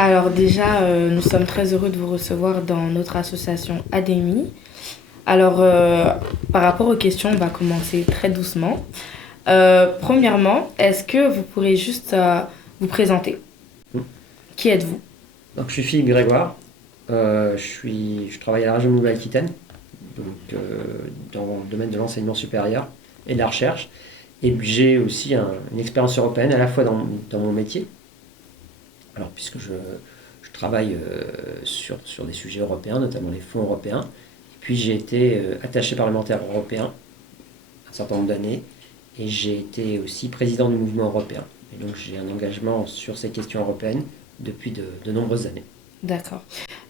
Alors déjà, nous sommes très heureux de vous recevoir dans notre association ADEMI. Alors, par rapport aux questions, on va commencer très doucement. Premièrement, est-ce que vous pourrez juste vous présenter? Qui êtes-vous? Donc, je suis Philippe Grégoire. Je travaille à la région Nouvelle-Aquitaine, dans le domaine de l'enseignement supérieur et de la recherche. Et puis, j'ai aussi une expérience européenne, à la fois dans mon métier, alors puisque je travaille sur des sujets européens, notamment les fonds européens. Puis j'ai été attaché parlementaire européen un certain nombre d'années, et j'ai été aussi président du mouvement européen. Et donc j'ai un engagement sur ces questions européennes depuis de nombreuses années. D'accord.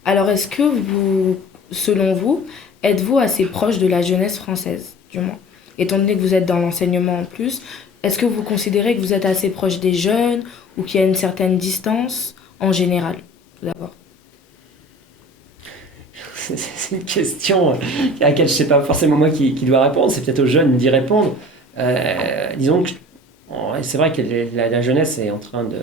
Alors, est-ce que vous, selon vous, êtes-vous assez proche de la jeunesse française, du moins? Étant donné que vous êtes dans l'enseignement en plus, est-ce que vous considérez que vous êtes assez proche des jeunes ou qu'il y a une certaine distance en général, tout d'abord? C'est une question à laquelle je ne sais pas forcément moi qui dois répondre, c'est peut-être aux jeunes d'y répondre. Disons que c'est vrai que la jeunesse est en train de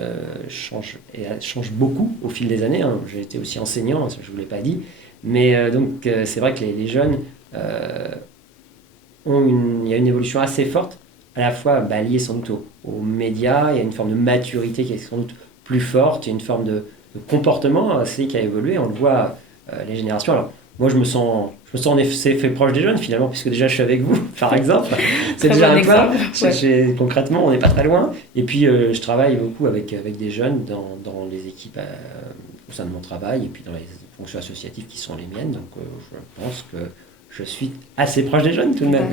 changer, et elle change beaucoup au fil des années. Hein. J'ai été aussi enseignant, ça, je ne vous l'ai pas dit. Mais donc c'est vrai que les jeunes il y a une évolution assez forte, à la fois liée sans doute aux médias. Il y a une forme de maturité qui est sans doute plus forte, il y a une forme de comportement aussi qui a évolué. On le voit, les générations. Alors, moi, je me sens en effet fait proche des jeunes finalement, puisque déjà je suis avec vous, par exemple. C'est déjà un pas. Ouais. Concrètement, on n'est pas très loin. Et puis, je travaille beaucoup avec des jeunes dans les équipes au sein de mon travail, et puis dans les fonctions associatives qui sont les miennes. Donc, je pense que je suis assez proche des jeunes tout de même.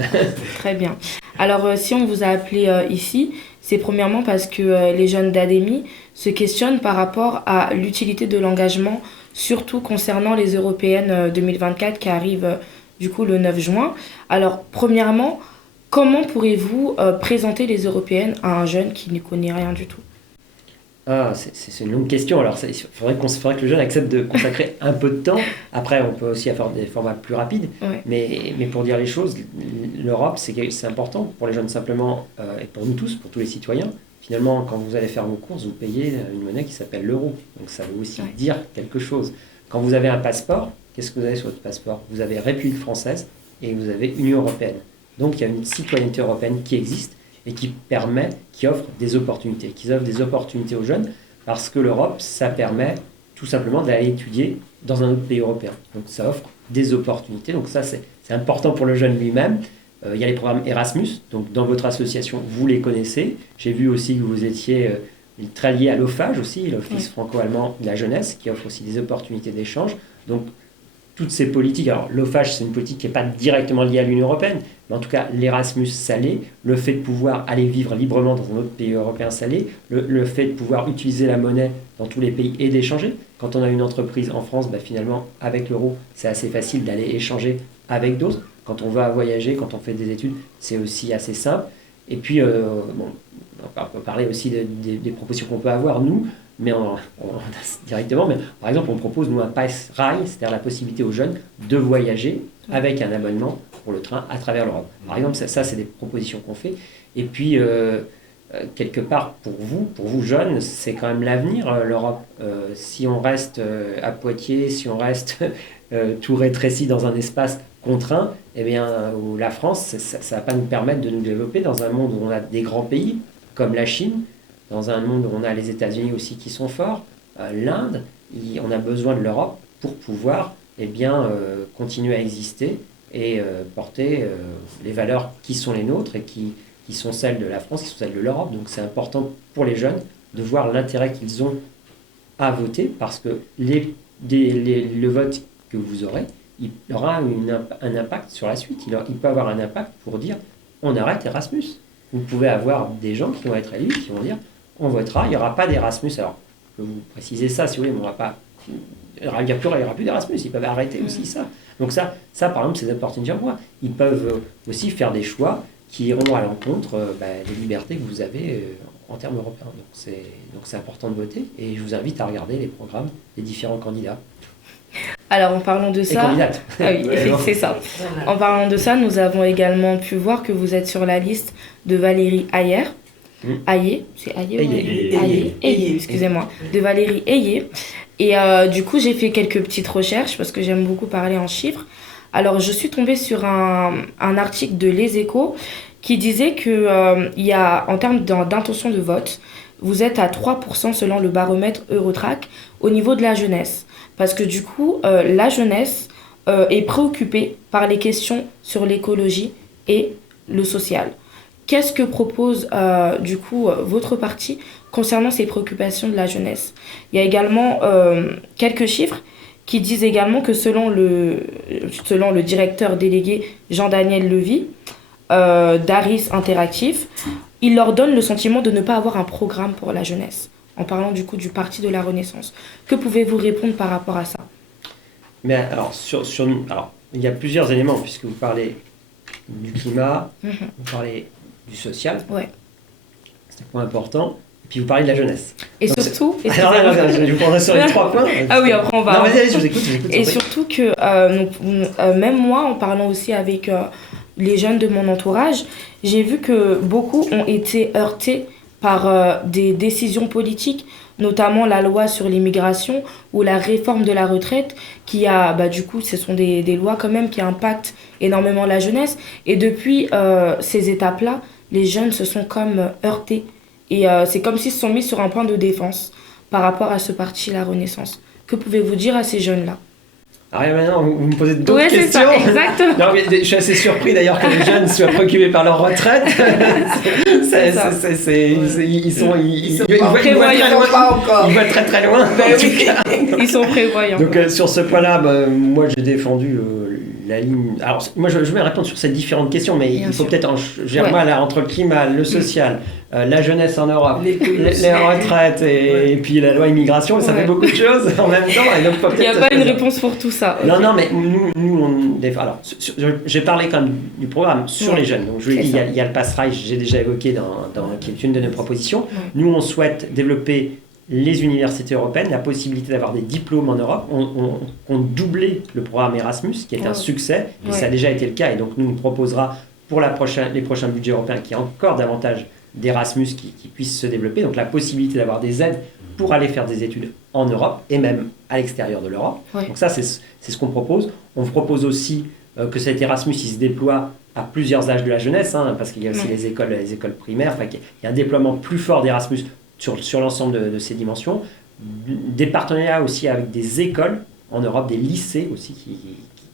Très bien. Alors, si on vous a appelé ici, c'est premièrement parce que les jeunes d'ADEMI se questionnent par rapport à l'utilité de l'engagement, surtout concernant les européennes 2024 qui arrivent du coup le 9 juin. Alors, premièrement, comment pourrez-vous présenter les européennes à un jeune qui ne connaît rien du tout? C'est une longue question. Alors, il faudrait que le jeune accepte de consacrer un peu de temps. Après, on peut aussi avoir des formats plus rapides. Ouais. Mais pour dire les choses, l'Europe, c'est important pour les jeunes simplement, et pour nous tous, pour tous les citoyens. Finalement, quand vous allez faire vos courses, vous payez une monnaie qui s'appelle l'euro. Donc, ça veut aussi dire quelque chose. Quand vous avez un passeport, qu'est-ce que vous avez sur votre passeport? Vous avez République française et vous avez Union européenne. Donc, il y a une citoyenneté européenne qui existe et qui offre des opportunités, aux jeunes, parce que l'Europe, ça permet tout simplement d'aller étudier dans un autre pays européen. Donc ça offre des opportunités, donc ça c'est important pour le jeune lui-même. Il y a les programmes Erasmus, donc dans votre association, vous les connaissez. J'ai vu aussi que vous étiez très lié à l'OFAGE aussi, l'Office franco-allemand de la jeunesse, qui offre aussi des opportunités d'échange. Donc toutes ces politiques, alors l'OFAGE c'est une politique qui n'est pas directement liée à l'Union européenne, mais en tout cas l'Erasmus ça l'est, le fait de pouvoir aller vivre librement dans un autre pays européen ça l'est, le fait de pouvoir utiliser la monnaie dans tous les pays et d'échanger. Quand on a une entreprise en France, finalement avec l'euro c'est assez facile d'aller échanger avec d'autres. Quand on va voyager, quand on fait des études, c'est aussi assez simple. Et puis, on peut parler aussi des propositions qu'on peut avoir, nous, mais directement. Mais par exemple, on propose, nous, un pass rail, c'est-à-dire la possibilité aux jeunes de voyager avec un abonnement pour le train à travers l'Europe. Par exemple, ça c'est des propositions qu'on fait. Et puis, quelque part, pour vous jeunes, c'est quand même l'avenir, l'Europe. Si on reste à Poitiers, si on reste tout rétréci dans un espace contraint, où la France, ça ne va pas nous permettre de nous développer dans un monde où on a des grands pays comme la Chine, dans un monde où on a les États-Unis aussi qui sont forts, l'Inde. On a besoin de l'Europe pour pouvoir continuer à exister et porter les valeurs qui sont les nôtres et qui sont celles de la France, qui sont celles de l'Europe. Donc c'est important pour les jeunes de voir l'intérêt qu'ils ont à voter, parce que le vote que vous aurez, il aura un impact sur la suite. Il peut avoir un impact pour dire on arrête Erasmus. Vous pouvez avoir des gens qui vont être élus, qui vont dire on votera, il n'y aura pas d'Erasmus. Alors, je peux vous préciser ça si vous voulez, mais il n'y aura plus d'Erasmus, ils peuvent arrêter aussi ça. Donc ça par exemple, c'est des opportunités en moi. Ils peuvent aussi faire des choix qui iront à l'encontre des libertés que vous avez en termes européens. Donc c'est important de voter, et je vous invite à regarder les programmes des différents candidats. Alors, en parlant de ça, c'est ça. En parlant de ça, nous avons également pu voir que vous êtes sur la liste de Valérie Ayer. Ayé, c'est Ayé, excusez-moi, de Valérie Ayé. Et du coup, j'ai fait quelques petites recherches parce que j'aime beaucoup parler en chiffres. Alors, je suis tombée sur un article de Les Échos qui disait que il y a, en termes d'intention de vote, vous êtes à 3% selon le baromètre Eurotrack au niveau de la jeunesse. Parce que du coup, la jeunesse est préoccupée par les questions sur l'écologie et le social. Qu'est-ce que propose du coup votre parti concernant ces préoccupations de la jeunesse? Il y a également quelques chiffres qui disent également que selon le directeur délégué Jean-Daniel Levy d'Aris Interactif, il leur donne le sentiment de ne pas avoir un programme pour la jeunesse, en parlant du coup du Parti de la Renaissance. Que pouvez-vous répondre par rapport à ça? Mais alors, alors, il y a plusieurs éléments, puisque vous parlez du climat, vous parlez du social, Ouais. c'est un point important, et puis vous parlez de la jeunesse. Et Donc, surtout... alors là, je vous prendrai sur les 3 points. Ah oui, après on va... Non, vas-y, allez, je vous écoute. Et surtout que même moi, en parlant aussi avec les jeunes de mon entourage, j'ai vu que beaucoup ont été heurtés par des décisions politiques, notamment la loi sur l'immigration ou la réforme de la retraite, qui a, du coup, ce sont des lois quand même qui impactent énormément la jeunesse. Et depuis ces étapes-là, les jeunes se sont comme heurtés. Et c'est comme s'ils se sont mis sur un point de défense par rapport à ce parti, la Renaissance. Que pouvez-vous dire à ces jeunes-là? Alors maintenant, vous me posez d'autres Ouais, c'est questions. ça, exactement. Non, mais je suis assez surpris d'ailleurs que les jeunes soient préoccupés par leur retraite. Ils sont prévoyants. Ils voient très très loin. Ben oui, ils sont prévoyants. Donc sur ce point-là, moi j'ai défendu la ligne. Alors moi je vais répondre sur ces différentes questions, mais Bien il faut sûr. peut-être moi là entre le climat, le social, la jeunesse en Europe, les retraites et puis la loi immigration, ça fait beaucoup de choses en même temps. Et donc, Il n'y a pas une réponse pour tout ça. Non, non, mais alors, j'ai parlé quand même du programme sur les jeunes. Donc, je vous l'ai dit, il y a le Pass-Rail, j'ai déjà évoqué, qui est une de nos propositions. Nous, on souhaite développer les universités européennes, la possibilité d'avoir des diplômes en Europe. On doublé le programme Erasmus, qui est un succès, et ça a déjà été le cas. Et donc, nous, on proposera pour les prochains budgets européens qu'il y ait encore davantage d'Erasmus qui puissent se développer. Donc, la possibilité d'avoir des aides pour aller faire des études en Europe et même à l'extérieur de l'Europe. Donc ça, c'est ce qu'on propose. On propose aussi que cet Erasmus il se déploie à plusieurs âges de la jeunesse, parce qu'il y a aussi les écoles primaires. Enfin, il y a un déploiement plus fort d'Erasmus sur l'ensemble de ces dimensions. Des partenariats aussi avec des écoles en Europe, des lycées aussi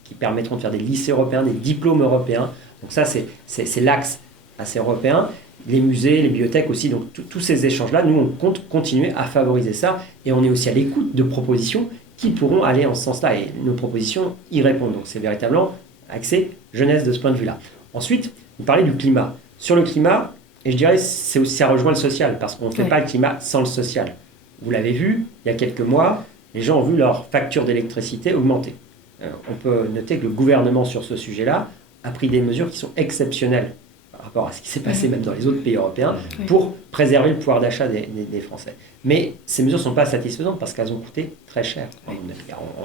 qui permettront de faire des lycées européens, des diplômes européens. Donc ça, c'est l'axe assez européen. Les musées, les bibliothèques aussi, donc tous ces échanges-là, nous on compte continuer à favoriser ça et on est aussi à l'écoute de propositions qui pourront aller en ce sens-là et nos propositions y répondent. Donc c'est véritablement axé jeunesse de ce point de vue-là. Ensuite, vous parlez du climat. Sur le climat, et je dirais ça rejoint le social parce qu'on ne fait pas le climat sans le social. Vous l'avez vu, il y a quelques mois, les gens ont vu leur facture d'électricité augmenter. On peut noter que le gouvernement sur ce sujet-là a pris des mesures qui sont exceptionnelles par rapport à ce qui s'est passé même dans les autres pays européens, pour préserver le pouvoir d'achat des Français. Mais ces mesures ne sont pas satisfaisantes parce qu'elles ont coûté très cher.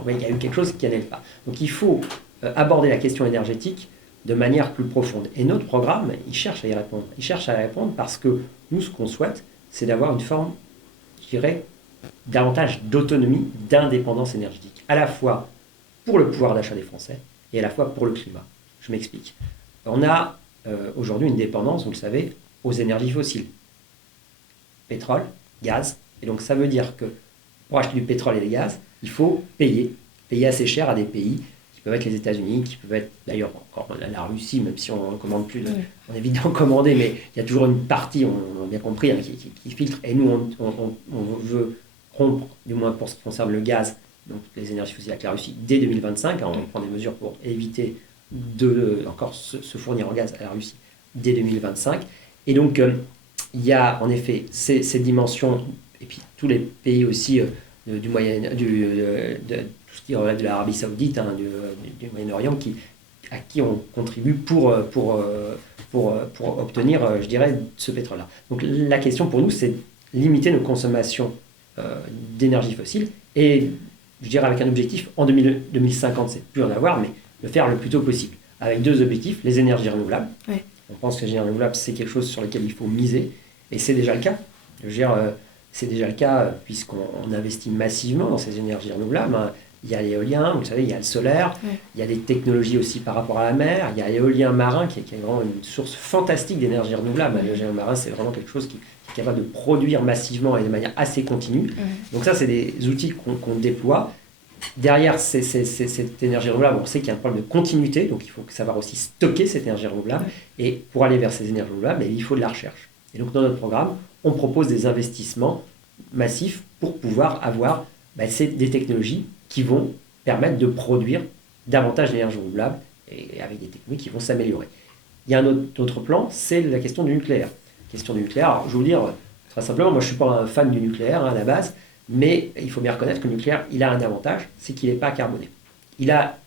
Il y a eu quelque chose qui n'allait pas. Donc il faut aborder la question énergétique de manière plus profonde. Et notre programme, il cherche à y répondre. Il cherche à y répondre parce que nous, ce qu'on souhaite, c'est d'avoir une forme, je dirais, davantage d'autonomie, d'indépendance énergétique, à la fois pour le pouvoir d'achat des Français et à la fois pour le climat. Je m'explique. On a aujourd'hui une dépendance, vous le savez, aux énergies fossiles. Pétrole, gaz. Et donc ça veut dire que pour acheter du pétrole et du gaz, il faut payer assez cher à des pays qui peuvent être les États-Unis, qui peuvent être d'ailleurs encore la Russie, même si on ne commande plus, on évite d'en commander, mais il y a toujours une partie, on a bien compris, qui filtre. Et nous, on veut rompre, du moins pour ce qui concerne le gaz, donc les énergies fossiles avec la Russie, dès 2025. On prend des mesures pour éviter encore se fournir en gaz à la Russie dès 2025. Et donc, il y a en effet ces dimensions, et puis tous les pays aussi du tout ce qui relève de l'Arabie Saoudite, du Moyen-Orient, à qui on contribue pour obtenir, je dirais, ce pétrole-là. Donc la question pour nous, c'est limiter nos consommations d'énergie fossile, et je dirais avec un objectif, en 2050, c'est plus en avoir, mais le faire le plus tôt possible, avec 2 objectifs, les énergies renouvelables. On pense que les énergies renouvelables, c'est quelque chose sur lequel il faut miser, et c'est déjà le cas. Je veux dire, c'est déjà le cas puisqu'on investit massivement dans ces énergies renouvelables. Hein. Il y a l'éolien, vous savez, il y a le solaire, il y a des technologies aussi par rapport à la mer, il y a l'éolien marin qui est vraiment une source fantastique d'énergie renouvelable. L'éolien marin, c'est vraiment quelque chose qui est capable de produire massivement et de manière assez continue. Donc ça, c'est des outils qu'on déploie. Derrière cette énergie renouvelable, on sait qu'il y a un problème de continuité, donc il faut savoir aussi stocker cette énergie renouvelable. Et pour aller vers ces énergies renouvelables, il faut de la recherche. Et donc dans notre programme, on propose des investissements massifs pour pouvoir avoir des technologies qui vont permettre de produire davantage d'énergie renouvelable et avec des technologies qui vont s'améliorer. Il y a un autre plan, c'est la question du nucléaire. Alors, je vais vous dire très simplement, moi je ne suis pas un fan du nucléaire à la base, mais il faut bien reconnaître que le nucléaire, il a un avantage, c'est qu'il n'est pas carboné. Il a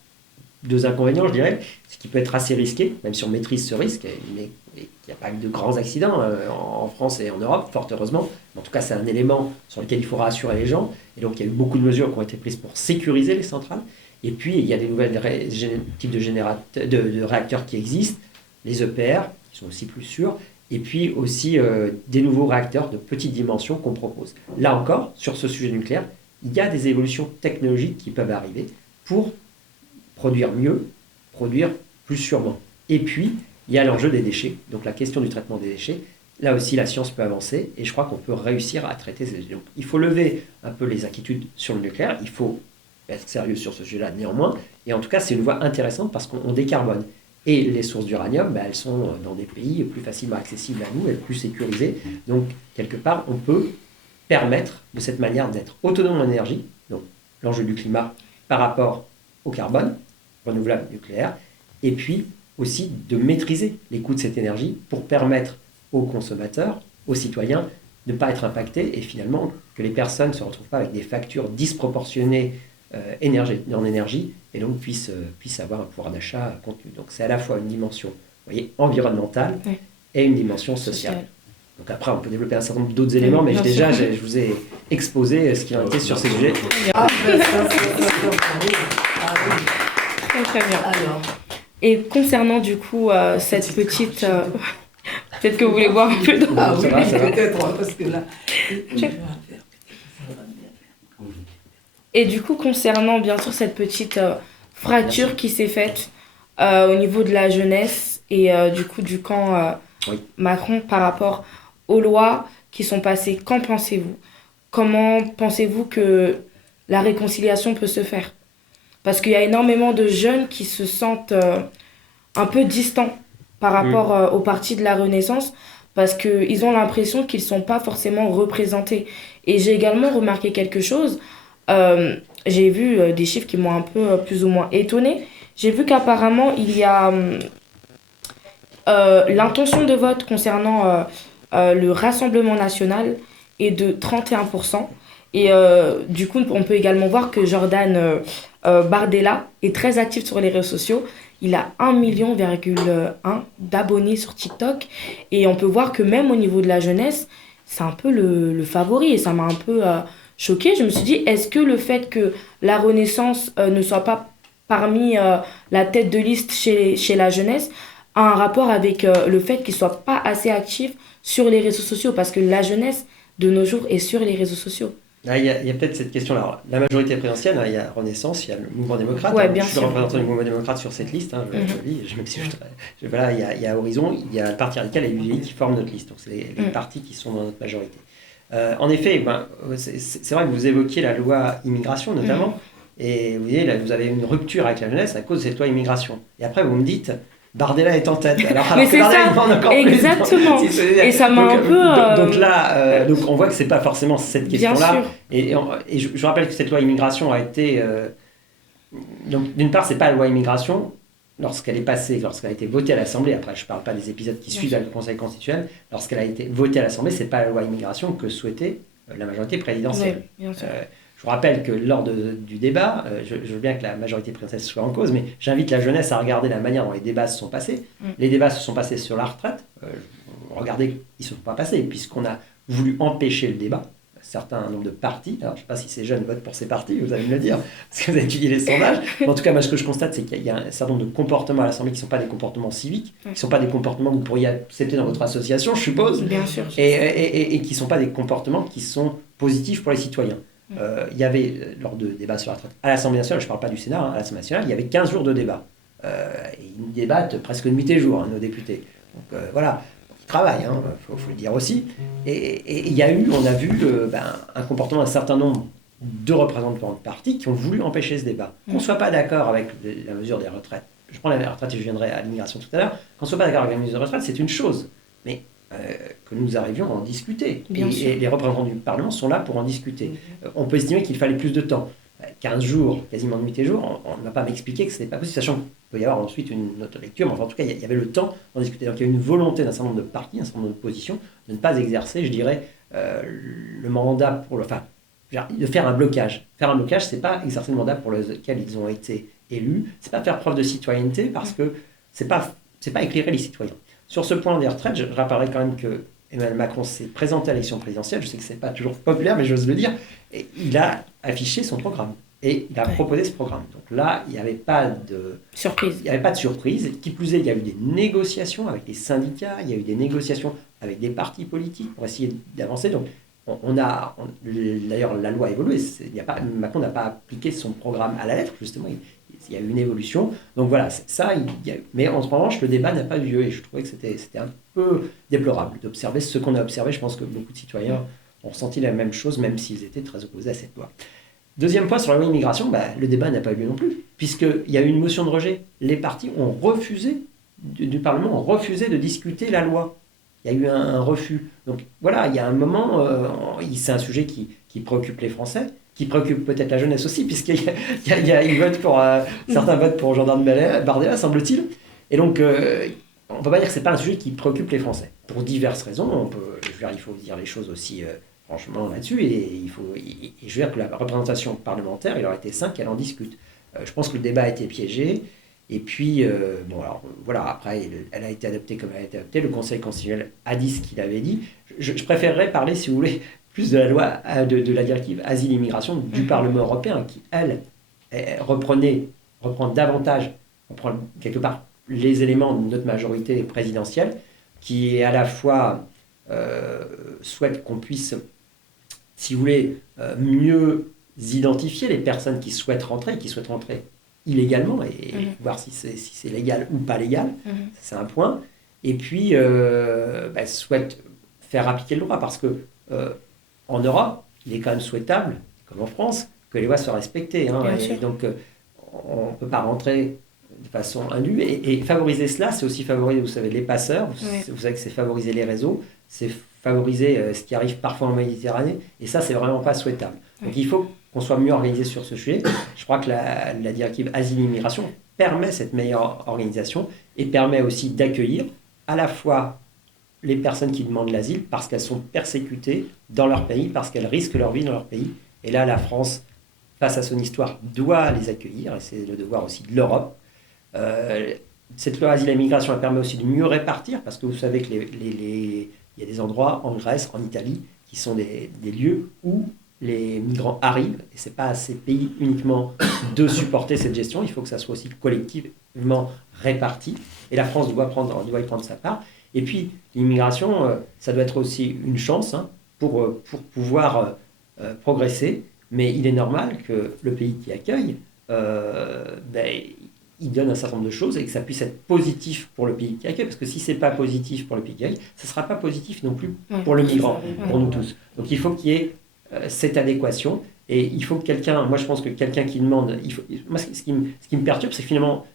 deux inconvénients, je dirais, c'est qu'il peut être assez risqué, même si on maîtrise ce risque, mais il n'y a pas eu de grands accidents en France et en Europe, fort heureusement. En tout cas, c'est un élément sur lequel il faut rassurer les gens. Et donc, il y a eu beaucoup de mesures qui ont été prises pour sécuriser les centrales. Et puis, il y a des nouveaux types de réacteurs qui existent, les EPR, qui sont aussi plus sûrs, et puis aussi des nouveaux réacteurs de petite dimension qu'on propose. Là encore, sur ce sujet nucléaire, il y a des évolutions technologiques qui peuvent arriver pour produire mieux, produire plus sûrement. Et puis, il y a l'enjeu des déchets, donc la question du traitement des déchets. Là aussi, la science peut avancer et je crois qu'on peut réussir à traiter ces déchets. Donc, il faut lever un peu les inquiétudes sur le nucléaire, il faut être sérieux sur ce sujet-là néanmoins. Et en tout cas, c'est une voie intéressante parce qu'on décarbone. Et les sources d'uranium, elles sont dans des pays plus facilement accessibles à nous, elles sont plus sécurisées. Donc, quelque part, on peut permettre de cette manière d'être autonome en énergie, donc l'enjeu du climat par rapport au carbone, renouvelable nucléaire, et puis aussi de maîtriser les coûts de cette énergie pour permettre aux consommateurs, aux citoyens, de ne pas être impactés et finalement que les personnes ne se retrouvent pas avec des factures disproportionnées en énergie et donc puissent avoir un pouvoir d'achat contenu. Donc c'est à la fois une dimension environnementale et une dimension sociale. Donc après, on peut développer un certain nombre d'autres éléments, mais je vous ai exposé ce qui en était sur ces sujets. Très bien. Alors. Et concernant du coup cette petite... peut-être que vous voulez voir un peu... Ah oui, peut-être, parce que là... Et du coup, concernant bien sûr cette petite fracture qui s'est faite au niveau de la jeunesse et du coup du camp Macron par rapport aux lois qui sont passées, qu'en pensez-vous? Comment pensez-vous que la réconciliation peut se faire? Parce qu'il y a énormément de jeunes qui se sentent un peu distants par rapport au parti de la Renaissance parce qu'ils ont l'impression qu'ils ne sont pas forcément représentés. Et j'ai également remarqué quelque chose. J'ai vu des chiffres qui m'ont un peu plus ou moins étonnée. J'ai vu qu'apparemment, il y a l'intention de vote concernant le Rassemblement national est de 31%. Et du coup, on peut également voir que Jordan Bardella est très actif sur les réseaux sociaux. Il a 1,1 million d'abonnés sur TikTok. Et on peut voir que même au niveau de la jeunesse, c'est un peu le favori. Et ça m'a un peu choquée. Je me suis dit, est-ce que le fait que la Renaissance ne soit pas parmi la tête de liste chez la jeunesse a un rapport avec le fait qu'il ne soit pas assez actif sur les réseaux sociaux? Parce que la jeunesse, de nos jours, est sur les réseaux sociaux. Il y a peut-être cette question-là. Alors, la majorité présidentielle, il y a Renaissance, il y a le mouvement démocrate. Bien je suis représentant du mouvement démocrate sur cette liste. Je lis, même si voilà, il y a Horizon, il y a le Parti radical et l'UDI qui forment notre liste. Donc, c'est les partis qui sont dans notre majorité. En effet, c'est vrai que vous évoquiez la loi immigration notamment. Et vous voyez, là, vous avez une rupture avec la jeunesse à cause de cette loi immigration. Et après, vous me dites... Bardella est en tête. Alors mais c'est Bardella, ça, encore exactement. Plus, et ça m'a un peu... Donc là, donc on voit que c'est pas forcément cette question-là. Et je rappelle que cette loi immigration a été... donc d'une part, c'est pas la loi immigration lorsqu'elle est passée, lorsqu'elle a été votée à l'Assemblée. Après, je parle pas des épisodes qui suivent le Conseil constitutionnel. Lorsqu'elle a été votée à l'Assemblée, c'est pas la loi immigration que souhaitait la majorité présidentielle. Oui, bien sûr. Je vous rappelle que lors du débat, je veux bien que la majorité présidentielle soit en cause, mais j'invite la jeunesse à regarder la manière dont les débats se sont passés. Les débats se sont passés sur la retraite. Regardez, ils ne se sont pas passés, puisqu'on a voulu empêcher le débat. certain nombre de partis. Alors, je ne sais pas si ces jeunes votent pour ces partis, vous allez me le dire, parce que vous avez étudié les sondages. Mais en tout cas, moi, ce que je constate, c'est qu'il y a un certain nombre de comportements à l'Assemblée qui ne sont pas des comportements civiques, qui ne sont pas des comportements que vous pourriez accepter dans votre association, je suppose. Bien sûr. Et qui ne sont pas des comportements qui sont positifs pour les citoyens. Il y avait, lors de débats sur la retraite, à l'Assemblée nationale, je ne parle pas du Sénat, à l'Assemblée nationale, il y avait 15 jours de débat. Et ils débattent presque nuit et jour, nos députés. Donc voilà, ils travaillent, faut le dire aussi. Et on a vu un comportement d'un certain nombre de représentants de partis qui ont voulu empêcher ce débat. Qu'on ne soit pas d'accord avec la mesure des retraites. Je prends la retraite et je viendrai à l'immigration tout à l'heure. Qu'on ne soit pas d'accord avec la mesure des retraites, c'est une chose. Mais que nous arrivions à en discuter. Et les représentants du Parlement sont là pour en discuter. On peut estimer qu'il fallait plus de temps. 15 jours, quasiment nuit et jour, on ne va pas m'expliquer que ce n'est pas possible, sachant qu'il peut y avoir ensuite une autre lecture, mais enfin, en tout cas, il y avait le temps d'en discuter. Donc il y a une volonté d'un certain nombre de partis, un certain nombre de positions, de ne pas exercer, je dirais, le mandat pour de faire un blocage. Faire un blocage, ce n'est pas exercer le mandat pour lequel ils ont été élus, ce n'est pas faire preuve de citoyenneté, parce que ce n'est pas éclairer les citoyens. Sur ce point des retraites, je rappellerai quand même que Emmanuel Macron s'est présenté à l'élection présidentielle, je sais que ce n'est pas toujours populaire, mais j'ose le dire, et il a affiché son programme. Et il a proposé ce programme. Donc là, il n'y avait pas de surprise. Il n'y avait pas de surprise. Qui plus est, il y a eu des négociations avec les syndicats, il y a eu des négociations avec des partis politiques pour essayer d'avancer. Donc d'ailleurs, la loi a évolué. Macron n'a pas appliqué son programme à la lettre, justement. Il y a eu une évolution. Donc voilà, ça. Mais en revanche, le débat n'a pas eu lieu. Et je trouvais que c'était un peu déplorable d'observer ce qu'on a observé. Je pense que beaucoup de citoyens ont ressenti la même chose, même s'ils étaient très opposés à cette loi. Deuxième point sur la loi immigration, le débat n'a pas eu lieu non plus, puisqu'il y a eu une motion de rejet. Les partis ont refusé, du Parlement ont refusé de discuter la loi. Il y a eu un refus. Donc voilà, il y a un moment, c'est un sujet qui préoccupe les Français, qui préoccupe peut-être la jeunesse aussi, puisqu'ils votent pour, certains votent pour Jordan Bardella, semble-t-il. Et donc, on ne peut pas dire que ce n'est pas un sujet qui préoccupe les Français. Pour diverses raisons, il faut dire les choses aussi franchement là-dessus, et je veux dire que la représentation parlementaire, il aurait été sain qu'elle en discute. Je pense que le débat a été piégé, et puis, après, elle a été adoptée comme elle a été adoptée, le Conseil constitutionnel a dit ce qu'il avait dit. Je préférerais parler, si vous voulez, plus de la loi, de la directive Asile-Immigration du Parlement européen, qui, elle, reprend davantage, quelque part, les éléments de notre majorité présidentielle, qui à la fois souhaite qu'on puisse, si vous voulez, mieux identifier les personnes qui souhaitent rentrer illégalement, et voir si c'est légal ou pas légal, c'est un point. Et puis, souhaite faire appliquer le droit, parce que en Europe, il est quand même souhaitable, comme en France, que les lois soient respectées. Et donc, on ne peut pas rentrer de façon indue. Et favoriser cela, c'est aussi favoriser, vous savez, les passeurs. Vous savez que c'est favoriser les réseaux, c'est favoriser ce qui arrive parfois en Méditerranée. Et ça, c'est vraiment pas souhaitable. Donc, il faut qu'on soit mieux organisé sur ce sujet. Je crois que la directive Asile-Immigration permet cette meilleure organisation et permet aussi d'accueillir à la fois les personnes qui demandent l'asile parce qu'elles sont persécutées dans leur pays, parce qu'elles risquent leur vie dans leur pays. Et là, la France, face à son histoire, doit les accueillir, et c'est le devoir aussi de l'Europe. Cette loi Asile et Immigration, elle permet aussi de mieux répartir, parce que vous savez qu'il y a des endroits en Grèce, en Italie, qui sont des lieux où les migrants arrivent, et ce n'est pas à ces pays uniquement de supporter cette gestion, il faut que ça soit aussi collectivement réparti, et la France doit y prendre sa part. Et puis, l'immigration, ça doit être aussi une chance pour pouvoir progresser, mais il est normal que le pays qui accueille, il donne un certain nombre de choses et que ça puisse être positif pour le pays qui accueille, parce que si ce n'est pas positif pour le pays qui accueille, ce ne sera pas positif non plus pour le migrant, pour nous tous. Donc il faut qu'il y ait cette adéquation, et il faut que moi je pense que quelqu'un qui demande, moi ce qui me perturbe, c'est que finalement,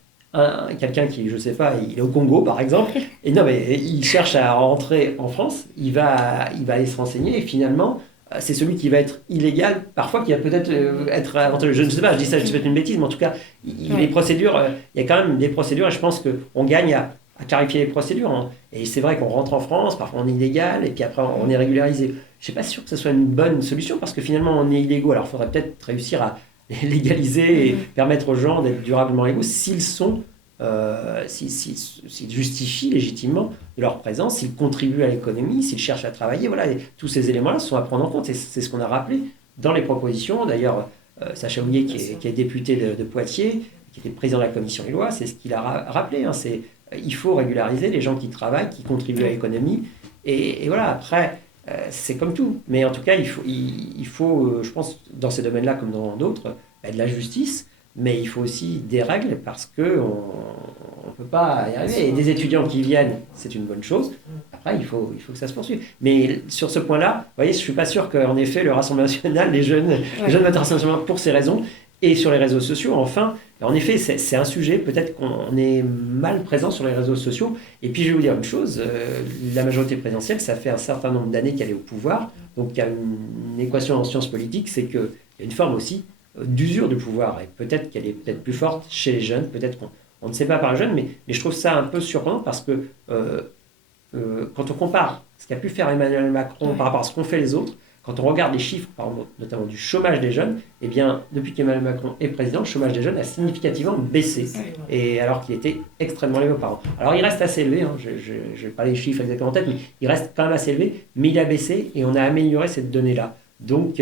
quelqu'un qui, je ne sais pas, il est au Congo par exemple, et il cherche à rentrer en France, il va aller se renseigner, et finalement, c'est celui qui va être illégal, parfois qui va peut-être être avantageux. Je ne sais pas, je dis ça, je dis peut-être une bêtise, mais en tout cas, les procédures, il y a quand même des procédures, et je pense qu'on gagne à clarifier les procédures. Et c'est vrai qu'on rentre en France, parfois on est illégal, et puis après on est régularisé. Je ne suis pas sûr que ce soit une bonne solution, parce que finalement on est illégaux, alors il faudrait peut-être réussir à légaliser et permettre aux gens d'être durablement légaux s'ils sont s'ils justifient légitimement de leur présence, s'ils contribuent à l'économie, s'ils cherchent à travailler. Voilà, et tous ces éléments-là sont à prendre en compte. C'est ce qu'on a rappelé dans les propositions. D'ailleurs, Sacha Houlié, qui est député de Poitiers, qui était président de la commission des lois, c'est ce qu'il a rappelé. Il faut régulariser les gens qui travaillent, qui contribuent à l'économie. Et voilà, après, c'est comme tout. Mais en tout cas, il faut je pense, dans ces domaines-là comme dans d'autres, de la justice. Mais il faut aussi des règles parce qu'on ne peut pas y arriver. Et des étudiants qui viennent, c'est une bonne chose. Après, il faut que ça se poursuive. Mais sur ce point-là, vous voyez, je ne suis pas sûr qu'en effet, le Rassemblement national, les jeunes nationaux, pour ces raisons, et sur les réseaux sociaux, enfin, en effet, c'est un sujet, peut-être qu'on est mal présent sur les réseaux sociaux. Et puis, je vais vous dire une chose, la majorité présidentielle, ça fait un certain nombre d'années qu'elle est au pouvoir. Donc, il y a une équation en sciences politiques, c'est qu'il y a une forme aussi d'usure du pouvoir. Et peut-être qu'elle est peut-être plus forte chez les jeunes, peut-être qu'on ne sait pas par les jeunes, mais je trouve ça un peu surprenant parce que quand on compare ce qu'a pu faire Emmanuel Macron par rapport à ce qu'ont fait les autres, quand on regarde les chiffres, notamment du chômage des jeunes, eh bien, depuis qu'Emmanuel Macron est président, le chômage des jeunes a significativement baissé, et alors qu'il était extrêmement élevé auparavant. Alors, il reste assez élevé, je n'ai pas les chiffres exactement en tête, mais il reste quand même assez élevé, mais il a baissé, et on a amélioré cette donnée-là. Donc,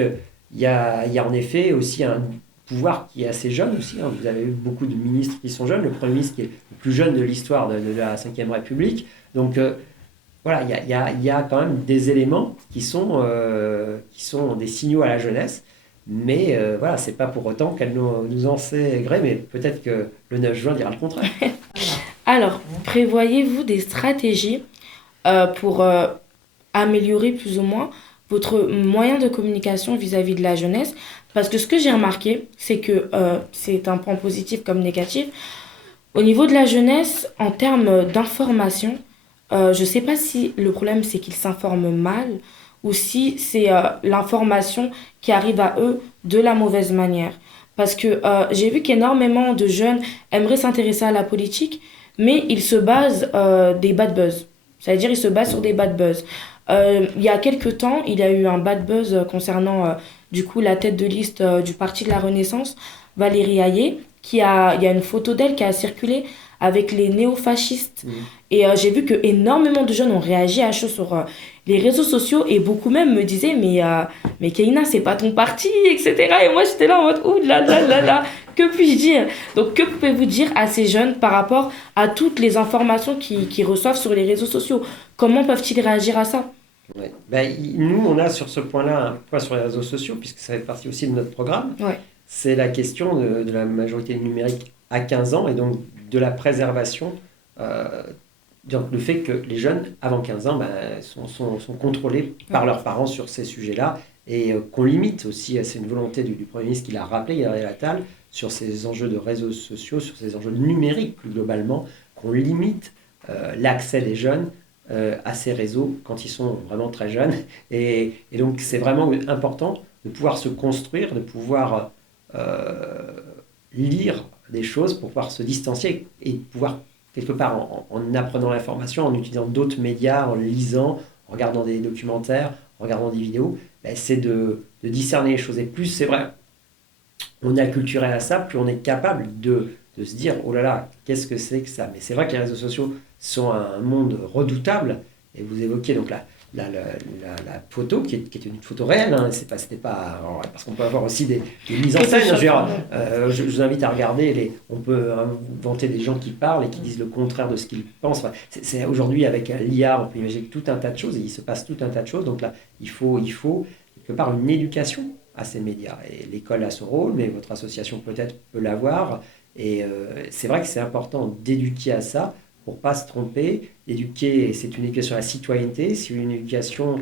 il y a en effet aussi un pouvoir qui est assez jeune aussi. Vous avez eu beaucoup de ministres qui sont jeunes, le Premier ministre qui est le plus jeune de l'histoire de la Ve République. Donc, voilà, il y a quand même des éléments qui sont des signaux à la jeunesse, mais voilà, c'est pas pour autant qu'elle nous en sait gré, mais peut-être que le 9 juin dira le contraire. Alors, prévoyez-vous des stratégies pour améliorer plus ou moins votre moyen de communication vis-à-vis de la jeunesse? Parce que ce que j'ai remarqué, c'est que c'est un point positif comme négatif. Au niveau de la jeunesse, en termes d'information, je ne sais pas si le problème c'est qu'ils s'informent mal ou si c'est l'information qui arrive à eux de la mauvaise manière. Parce que j'ai vu qu'énormément de jeunes aimeraient s'intéresser à la politique, mais ils se basent des bad buzz. C'est-à-dire ils se basent sur des bad buzz. Il y a quelques temps, il y a eu un bad buzz concernant du coup la tête de liste du Parti de la Renaissance, Valérie Hayé, il y a une photo d'elle qui a circulé avec les néofascistes. Et j'ai vu que énormément de jeunes ont réagi à chaud sur les réseaux sociaux et beaucoup même me disaient mais Keïna, c'est pas ton parti, etc. Et moi j'étais là en mode ouh là là là là, que puis-je dire? Donc que pouvez-vous dire à ces jeunes par rapport à toutes les informations qu'ils reçoivent sur les réseaux sociaux? Comment peuvent-ils réagir à ça? Ouais. Nous, on a sur ce point-là un point sur les réseaux sociaux, puisque ça fait partie aussi de notre programme. Ouais. C'est la question de la majorité numérique à 15 ans et donc de la préservation. Donc le fait que les jeunes avant 15 ans sont contrôlés par leurs parents sur ces sujets-là et qu'on limite aussi, c'est une volonté du Premier ministre qui l'a rappelé, Gabriel Attal, sur ces enjeux de réseaux sociaux, sur ces enjeux numériques plus globalement, qu'on limite l'accès des jeunes à ces réseaux quand ils sont vraiment très jeunes. Et donc c'est vraiment important de pouvoir se construire, de pouvoir lire des choses pour pouvoir se distancier et pouvoir quelque part en apprenant l'information, en utilisant d'autres médias, en lisant, en regardant des documentaires, en regardant des vidéos, c'est de discerner les choses. Et plus c'est vrai, on est acculturé à ça, plus on est capable de se dire oh là là, qu'est-ce que c'est que ça? Mais c'est vrai que les réseaux sociaux sont un monde redoutable. Et vous évoquiez donc la photo qui est une photo réelle, c'était pas parce qu'on peut avoir aussi des mises en scène. Je vous invite à regarder on peut inventer des gens qui parlent et qui disent le contraire de ce qu'ils pensent. C'est aujourd'hui avec l'IA, on peut imaginer tout un tas de choses et il se passe tout un tas de choses. Donc là, il faut quelque part une éducation à ces médias. Et l'école a son rôle, mais votre association peut-être peut l'avoir. Et c'est vrai que c'est important d'éduquer à ça. Pour ne pas se tromper, éduquer, c'est une éducation à la citoyenneté, c'est une éducation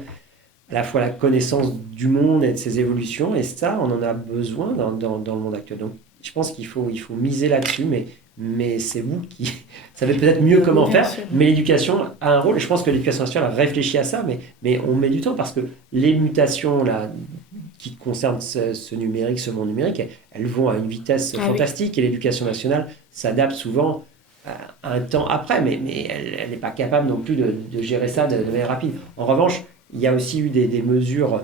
à la fois à la connaissance du monde et de ses évolutions, et ça, on en a besoin dans le monde actuel. Donc, je pense qu'il faut miser là-dessus, mais c'est vous qui savez peut-être mieux comment faire, mais l'éducation a un rôle, et je pense que l'éducation nationale réfléchit à ça, mais on met du temps, parce que les mutations là, qui concernent ce numérique, ce monde numérique, elles vont à une vitesse fantastique, et l'éducation nationale s'adapte souvent un temps après, mais elle n'est pas capable non plus de gérer ça de manière rapide. En revanche, il y a aussi eu des mesures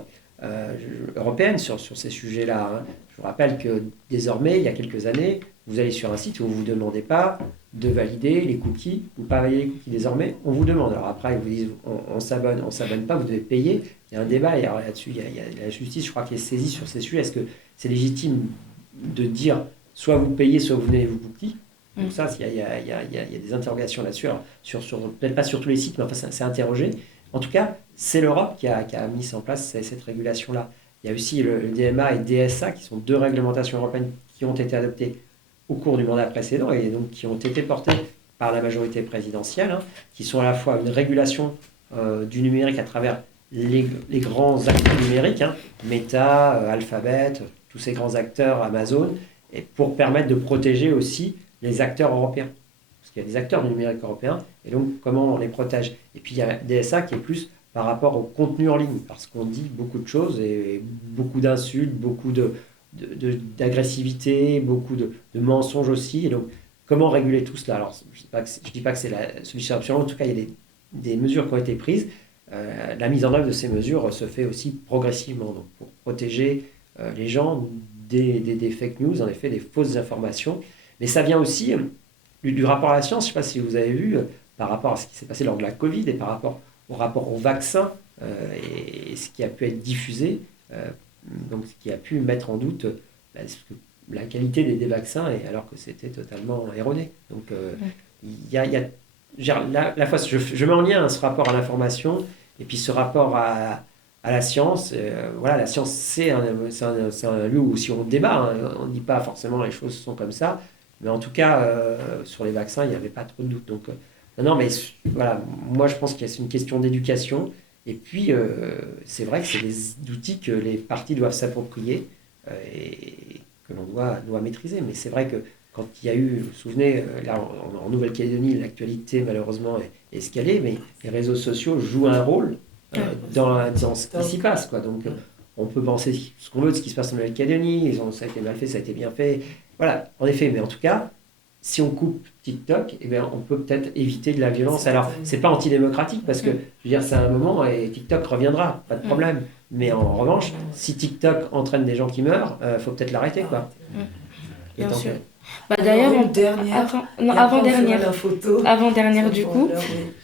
européennes sur ces sujets-là. Je vous rappelle que désormais, il y a quelques années, vous allez sur un site où on ne vous demandait pas de valider les cookies ou pas valider les cookies. Désormais, on vous demande. Alors après, ils vous disent on s'abonne pas, vous devez payer. Il y a un débat, et alors là-dessus, il y a la justice, je crois, qui est saisie sur ces sujets. Est-ce que c'est légitime de dire soit vous payez, soit vous donnez vos cookies? Donc ça, il y a des interrogations là-dessus. Alors, peut-être pas sur tous les sites, mais enfin, c'est interrogé. En tout cas, c'est l'Europe qui a mis en place cette régulation-là. Il y a aussi le DMA et DSA, qui sont deux réglementations européennes qui ont été adoptées au cours du mandat précédent et donc qui ont été portées par la majorité présidentielle, qui sont à la fois une régulation du numérique à travers les grands acteurs numériques, Meta, Alphabet, tous ces grands acteurs, Amazon, et pour permettre de protéger aussi les acteurs européens. Parce qu'il y a des acteurs du numérique européen, et donc comment on les protège. Et puis il y a DSA qui est plus par rapport au contenu en ligne, parce qu'on dit beaucoup de choses, et beaucoup d'insultes, beaucoup d'agressivité, beaucoup de mensonges aussi. Et donc, comment réguler tout cela? Alors, je ne dis pas que c'est la solution absolue, en tout cas, il y a des mesures qui ont été prises. La mise en œuvre de ces mesures se fait aussi progressivement, donc pour protéger les gens des fake news, en effet, des fausses informations. Mais ça vient aussi du rapport à la science. Je ne sais pas si vous avez vu, par rapport à ce qui s'est passé lors de la Covid et par rapport au rapport au vaccin et ce qui a pu être diffusé, donc ce qui a pu mettre en doute la qualité des vaccins, et alors que c'était totalement erroné. Donc il y a la fois, je mets en lien ce rapport à l'information et puis ce rapport à la science. Voilà, la science, c'est un lieu où si on débat, on ne dit pas forcément les choses sont comme ça, mais en tout cas, sur les vaccins, il n'y avait pas trop de doute. Donc, non, mais voilà, moi je pense que c'est une question d'éducation. Et puis, c'est vrai que c'est des outils que les partis doivent s'approprier et que l'on doit maîtriser. Mais c'est vrai que quand il y a eu, vous vous souvenez, là en Nouvelle-Calédonie, l'actualité malheureusement est escalée, mais les réseaux sociaux jouent un rôle dans ce qui s'y passe, quoi. Donc, on peut penser ce qu'on veut de ce qui se passe en Nouvelle-Calédonie, ça a été mal fait, ça a été bien fait. Voilà, en effet, mais en tout cas, si on coupe TikTok, eh bien, on peut peut-être éviter de la violence. Alors, c'est pas antidémocratique parce que, je veux dire, c'est un moment et TikTok reviendra, pas de problème. Mais en revanche, si TikTok entraîne des gens qui meurent, faut peut-être l'arrêter, quoi. Bien sûr. Bah, d'ailleurs, avant-dernière du coup,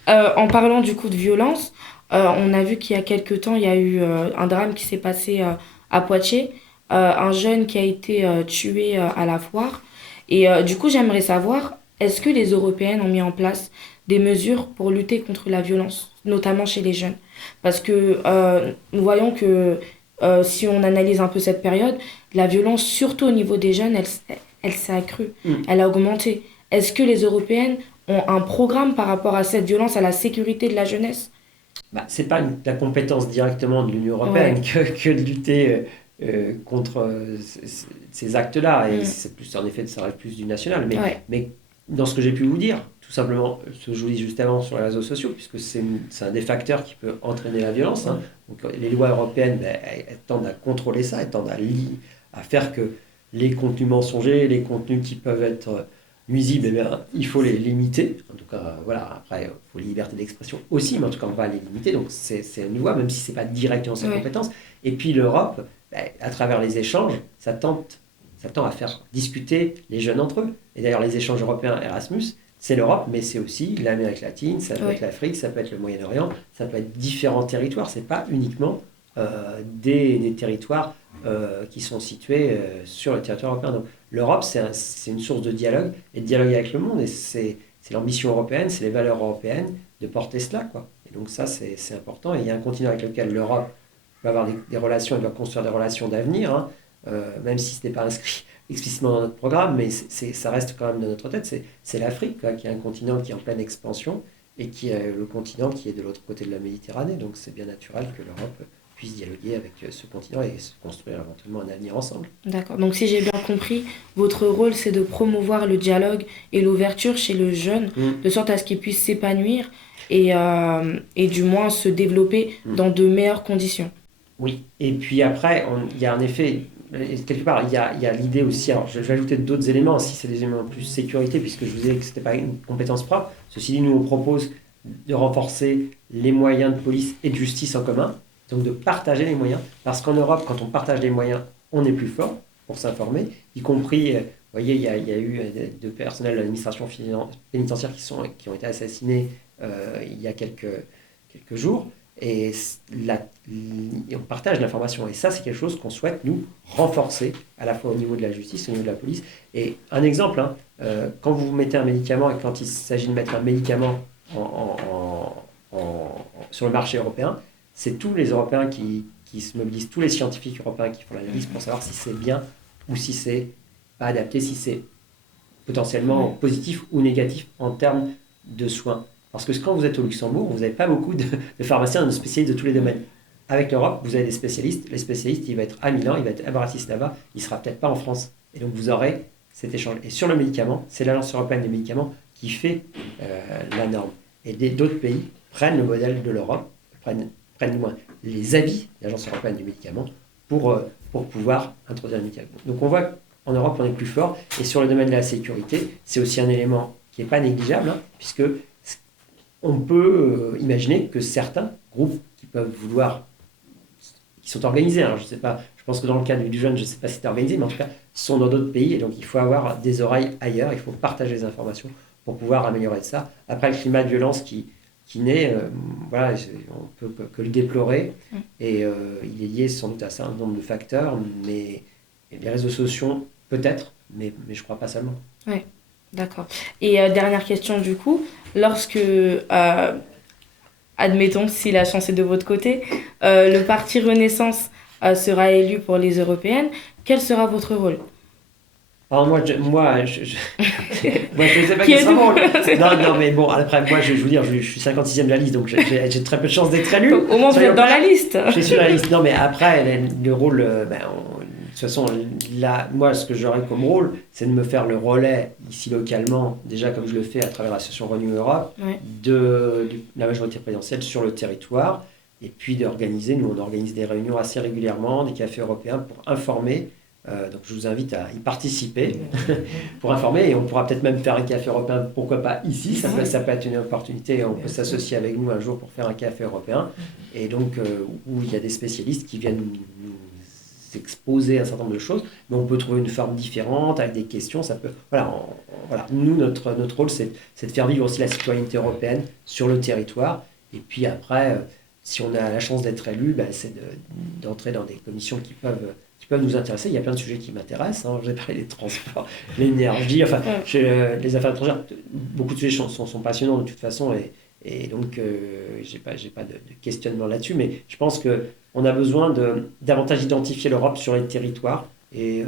en parlant du coup de violence, on a vu qu'il y a quelques temps, il y a eu un drame qui s'est passé à Poitiers, un jeune qui a été tué à la foire. Et du coup, j'aimerais savoir, est-ce que les Européennes ont mis en place des mesures pour lutter contre la violence, notamment chez les jeunes? Parce que nous voyons que si on analyse un peu cette période, la violence, surtout au niveau des jeunes, elle s'est accrue, elle a augmenté. Est-ce que les Européennes ont un programme par rapport à cette violence, à la sécurité de la jeunesse? Ce n'est pas la compétence directement de l'Union européenne que de lutter contre ces actes-là. Et c'est plus, en effet, ça reste plus du national. Mais dans ce que j'ai pu vous dire, tout simplement, ce que je vous dis juste avant sur les réseaux sociaux, puisque c'est un des facteurs qui peut entraîner la violence. Donc, les lois européennes, elles tendent à contrôler ça, elles tendent à faire que les contenus mensongers, les contenus qui peuvent être nuisibles, eh bien, il faut les limiter. En tout cas, voilà, après, il faut la liberté d'expression aussi, mais en tout cas, on va les limiter. Donc, c'est une loi, même si ce n'est pas directement sa compétence. Et puis, l'Europe, à travers les échanges, ça tend à faire discuter les jeunes entre eux. Et d'ailleurs, les échanges européens Erasmus, c'est l'Europe, mais c'est aussi l'Amérique latine, ça peut être l'Afrique, ça peut être le Moyen-Orient, ça peut être différents territoires. Ce n'est pas uniquement des territoires qui sont situés sur le territoire européen. Donc, l'Europe, c'est une source de dialogue et de dialogue avec le monde. Et c'est l'ambition européenne, c'est les valeurs européennes de porter cela, quoi. Et donc ça, c'est important. Et il y a un continent avec lequel l'Europe va avoir des relations, elle doit construire des relations d'avenir, même si ce n'est pas inscrit explicitement dans notre programme, mais ça reste quand même dans notre tête. C'est l'Afrique, quoi, qui est un continent qui est en pleine expansion et qui est le continent qui est de l'autre côté de la Méditerranée. Donc c'est bien naturel que l'Europe puisse dialoguer avec ce continent et se construire éventuellement un avenir ensemble. D'accord. Donc si j'ai bien compris, votre rôle c'est de promouvoir le dialogue et l'ouverture chez le jeune, de sorte à ce qu'il puisse s'épanouir et du moins se développer dans de meilleures conditions. Oui, et puis après, il y a en effet, quelque part, il y a l'idée aussi, alors je vais ajouter d'autres éléments, si c'est des éléments plus sécurité, puisque je vous disais que ce n'était pas une compétence propre. Ceci dit, nous, on propose de renforcer les moyens de police et de justice en commun, donc de partager les moyens, parce qu'en Europe, quand on partage les moyens, on est plus fort pour s'informer, y compris voyez, il y a eu deux personnels de l'administration pénitentiaire qui ont été assassinés il y a quelques jours. Et on partage l'information. Et ça, c'est quelque chose qu'on souhaite, nous, renforcer, à la fois au niveau de la justice, au niveau de la police. Et un exemple, hein, quand vous mettez un médicament, et quand il s'agit de mettre un médicament sur le marché européen, c'est tous les Européens qui se mobilisent, tous les scientifiques européens qui font l'analyse pour savoir si c'est bien ou si c'est pas adapté, si c'est potentiellement positif ou négatif en termes de soins. Parce que quand vous êtes au Luxembourg, vous n'avez pas beaucoup de pharmaciens, de spécialistes de tous les domaines. Avec l'Europe, vous avez des spécialistes. Les spécialistes, il va être à Milan, il va être à Bratislava, il ne sera peut-être pas en France. Et donc vous aurez cet échange. Et sur le médicament, c'est l'Agence européenne des médicaments qui fait la norme. Et d'autres pays prennent le modèle de l'Europe, prennent du moins les avis de l'Agence européenne du médicament pour pouvoir introduire le médicament. Donc on voit qu'en Europe, on est plus fort. Et sur le domaine de la sécurité, c'est aussi un élément qui n'est pas négligeable, hein, puisque on peut imaginer que certains groupes qui peuvent vouloir, qui sont organisés, hein, je sais pas, je pense que dans le cas du jeune, je ne sais pas si c'est organisé, mais en tout cas, sont dans d'autres pays, et donc il faut avoir des oreilles ailleurs, il faut partager les informations pour pouvoir améliorer ça. Après, le climat de violence qui naît, voilà, on peut que le déplorer, et il est lié sans doute à un certain nombre de facteurs, mais les réseaux sociaux, peut-être, mais je ne crois pas seulement. Oui, d'accord. Et dernière question du coup, lorsque, admettons, si la chance est de votre côté, le parti Renaissance sera élu pour les européennes, quel sera votre rôle? Alors moi, je sais pas Qui qui sera êtes-vous? bon. Non, mais bon, après, moi, je vais vous dire, je suis 56e de la liste, donc j'ai très peu de chances d'être élu. Au moins, vous êtes dans la liste. Je suis sur la liste. Non, mais après, le rôle, de toute façon, là, moi, ce que j'aurais comme rôle, c'est de me faire le relais ici localement, déjà comme je le fais à travers l'association Renew Europe, de la majorité présidentielle sur le territoire, et puis d'organiser, nous on organise des réunions assez régulièrement, des cafés européens pour informer. Donc je vous invite à y participer pour informer, et on pourra peut-être même faire un café européen, pourquoi pas ici, ça peut être une opportunité, on peut s'associer avec nous un jour pour faire un café européen, et donc où il y a des spécialistes qui viennent nous exposer un certain nombre de choses, mais on peut trouver une forme différente avec des questions, ça peut, voilà, nous notre rôle c'est de faire vivre aussi la citoyenneté européenne sur le territoire, et puis après si on a la chance d'être élu, c'est d'entrer dans des commissions qui peuvent nous intéresser. Il y a plein de sujets qui m'intéressent. Hein. J'ai parlé des transports, l'énergie, enfin, les affaires étrangères. Beaucoup de sujets sont passionnants de toute façon, et donc j'ai pas de questionnement là-dessus. Mais je pense qu'on a besoin davantage identifier l'Europe sur les territoires. Et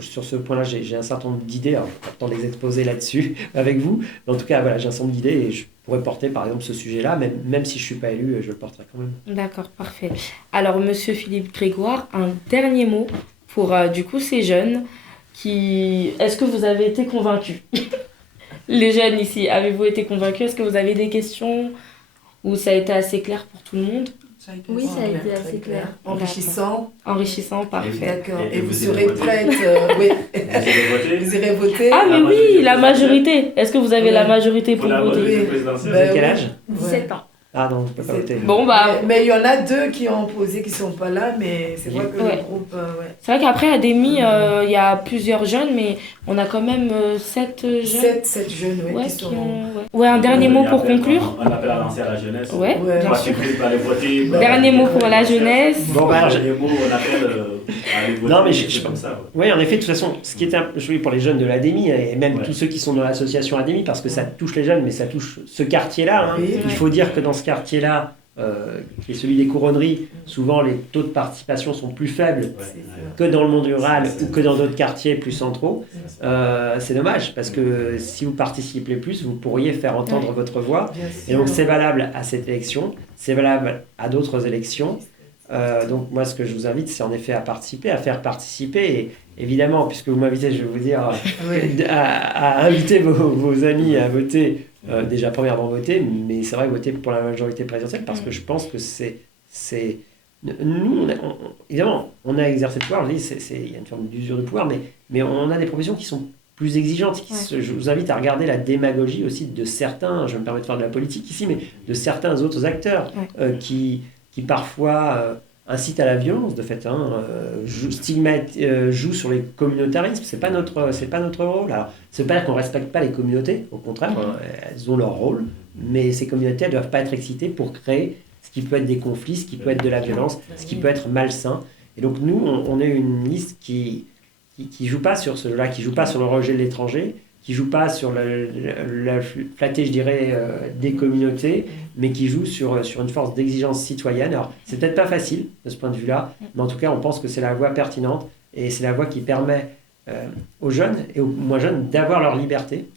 sur ce point-là, j'ai un certain nombre d'idées. Alors, je n'ai pas le temps de les exposer là-dessus avec vous. Mais en tout cas, voilà, j'ai un certain nombre d'idées et je pourrais porter, par exemple, ce sujet-là. Même si je ne suis pas élu, je le porterai quand même. D'accord, parfait. Alors, Monsieur Philippe Grégoire, un dernier mot pour, du coup, ces jeunes qui... Est-ce que vous avez été convaincus? Les jeunes ici, avez-vous été convaincus? Est-ce que vous avez des questions? Ou ça a été assez clair pour tout le monde? Oui, ça a été assez clair. Enrichissant. Enrichissant, parfait. D'accord. Et Et vous vous serez irez voter. prête, oui. Vous irez voter. Vous irez voter. Ah, mais La oui, majorité la majorité. Est-ce que vous avez la Ouais. majorité pour la voter? majorité Oui. présidentielle. Vous avez quel oui. âge? 17 ans. Ah non, je ne peux pas voter. Bon, bah, Mais il y en a deux qui ont posé, qui ne sont pas là, mais c'est vrai que Ouais. le groupe, ouais. c'est vrai qu'après, à Demi, il y a plusieurs jeunes, mais on a quand même 7 jeunes. 7 jeunes, ouais, Ouais, qui sont... ouais, un dernier mot pour Il y a conclure. Un appel à lancer à la jeunesse. Ouais, Ouais. bien Pas sûr. surprise d'aller voter. Dernier mot pour la jeunesse. Bon, bah, alors, Dernier mot, on appelle à aller voter. Non, mais c'est comme ça. Oui, en effet, de toute façon, ce qui est joli pour les jeunes de l'ADEMI, et même Ouais. tous ceux qui sont dans l'association ADEMI, parce que ça touche les jeunes, mais ça touche ce quartier-là. Hein. Oui. Il faut dire que dans ce quartier-là, qui est celui des couronneries, souvent les taux de participation sont plus faibles Ouais. que dans le monde rural ou que dans d'autres quartiers plus centraux. C'est dommage, parce que si vous participez plus, vous pourriez faire entendre votre voix. Bien Et donc sûr. c'est valable à cette élection, c'est valable à d'autres élections. Donc moi ce que je vous invite c'est en effet à participer, à faire participer, et évidemment puisque vous m'invitez je vais vous dire Oui. à inviter vos amis à voter, déjà premièrement voter, mais c'est vrai voter pour la majorité présidentielle parce que je pense que c'est nous évidemment on a exercé le pouvoir, je dis, il y a une forme d'usure de pouvoir, mais on a des professions qui sont plus exigeantes. Je vous invite à regarder la démagogie aussi de certains, je me permets de faire de la politique ici, mais de certains autres acteurs qui parfois incite à la violence, de fait, joue sur les communautarismes, c'est pas notre rôle. Alors, c'est pas dire qu'on respecte pas les communautés, au contraire, elles ont leur rôle, mais ces communautés, elles doivent pas être excitées pour créer ce qui peut être des conflits, ce qui peut être de la violence, ce qui peut être malsain. Et donc nous, on est une liste qui joue pas sur ce jeu-là, qui joue pas sur le rejet de l'étranger, qui joue pas sur la flatté, je dirais, des communautés, mais qui joue sur une force d'exigence citoyenne. Alors, c'est peut-être pas facile de ce point de vue-là, mais en tout cas, on pense que c'est la voie pertinente et c'est la voie qui permet aux jeunes et aux moins jeunes d'avoir leur liberté